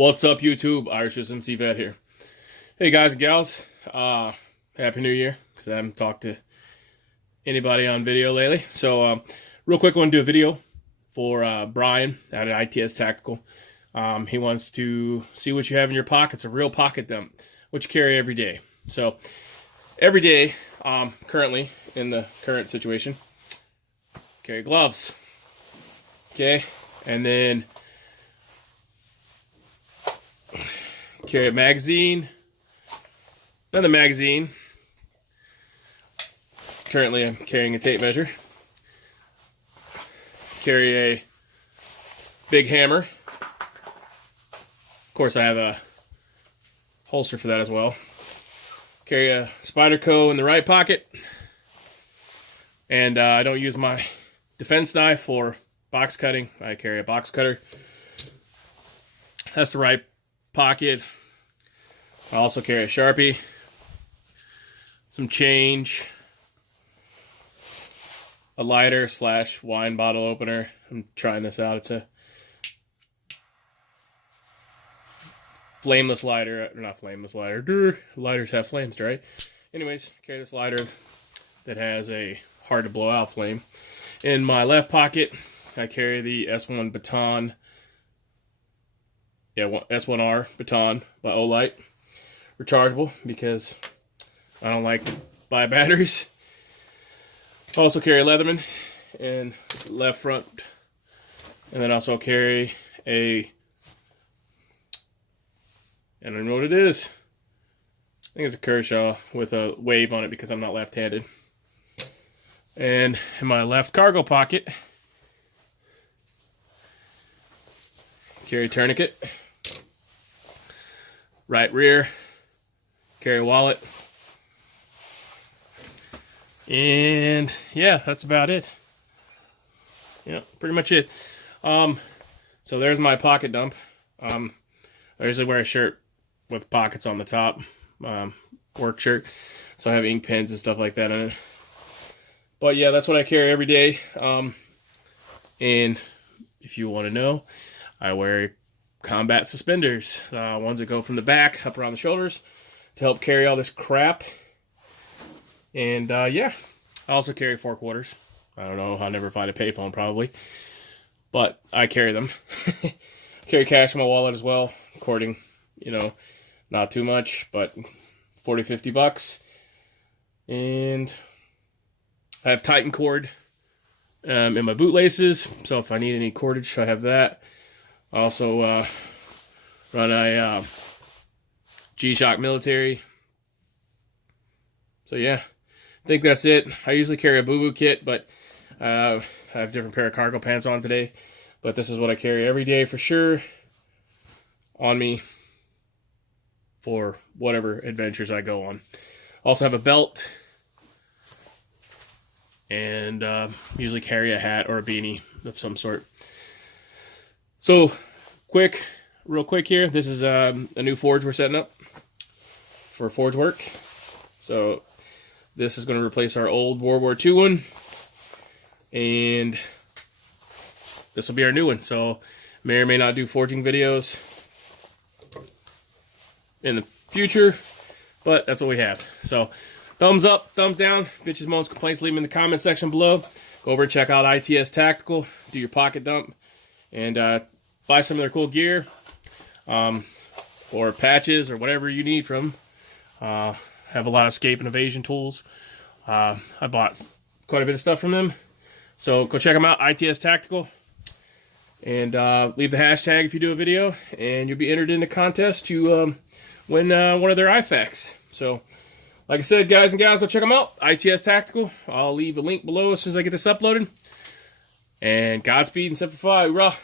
What's up, YouTube? Irish USMC Vet here. Hey guys and gals, Happy New Year, because I haven't talked to anybody on video lately. So real quick, I want to do a video for Brian out at ITS Tactical. He wants to see what you have in your pockets, a real pocket dump, what you carry every day. So every day, currently, in the current situation, carry gloves, okay, and then carry a magazine, another magazine. Currently I'm carrying a tape measure. Carry a big hammer. Of course I have a holster for that as well. Carry a Spyderco in the right pocket. And I don't use my defense knife for box cutting. I carry a box cutter. That's the right pocket. I also carry a Sharpie, some change, a lighter / wine bottle opener. I'm trying this out. It's a flameless lighter. Not flameless lighter. Lighters have flames, right? Anyways, carry this lighter that has a hard to blow out flame. In my left pocket, I carry the S1 baton. Yeah, S1R baton by Olight. Rechargeable, because I don't like to buy batteries. Also carry a Leatherman in left front, and then also carry I don't know what it is. I think it's a Kershaw with a wave on it because I'm not left-handed. And in my left cargo pocket, carry a tourniquet. Right rear, carry a wallet. And yeah, that's about it. Yeah, pretty much it. So there's my pocket dump. I usually wear a shirt with pockets on the top, work shirt. So I have ink pens and stuff like that in it. But yeah, that's what I carry every day. And if you want to know, I wear combat suspenders, ones that go from the back up around the shoulders to help carry all this crap. And yeah, I also carry 4 quarters. I don't know, I'll never find a payphone probably, but I carry them. Carry cash in my wallet as well, according, not too much, but 40-50 bucks. And I have Titan cord in my bootlaces, so if I need any cordage, I have that. I also run a G-Shock military. So yeah, I think that's it. I usually carry a boo-boo kit, but I have a different pair of cargo pants on today. But this is what I carry every day for sure on me for whatever adventures I go on. Also have a belt, and usually carry a hat or a beanie of some sort. So, real quick here, this is a new forge we're setting up for forge work. So, this is going to replace our old World War II one, and this will be our new one. So, may or may not do forging videos in the future, but that's what we have. So, thumbs up, thumbs down, bitches, moans, complaints, leave them in the comment section below. Go over and check out ITS Tactical, do your pocket dump, and buy some of their cool gear, or patches, or whatever you need from them. Have a lot of escape and evasion tools. I bought quite a bit of stuff from them. So go check them out, ITS Tactical. And leave the hashtag if you do a video, and you'll be entered in the contest to win one of their IFAKs. So, like I said, guys and gals, go check them out, ITS Tactical. I'll leave a link below as soon as I get this uploaded. And Godspeed and Semper Fi, hoorah!